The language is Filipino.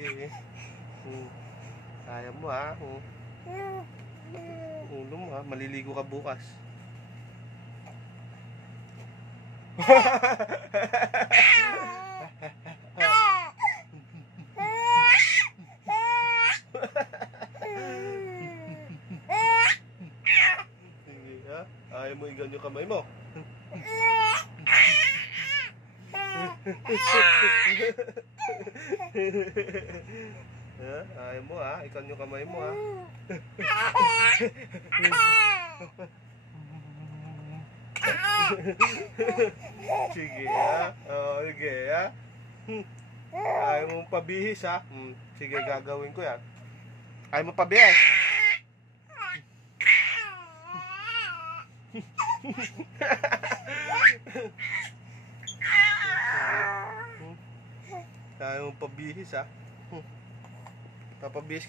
Sige. Kaya mo ha. Ulo mo ha. Maliligo ka bukas. Sige ha. Ayaw mo igan yung kamay mo. Ha? Ayaw mo ha. Ikan yung kamay mo ha. Sige ha. Sige ha. Ayaw mong pabihis ha. Sige, gagawin ko yan. Ayaw mo pabihis. Ayaw mong pabihis ha. Papabihis ka.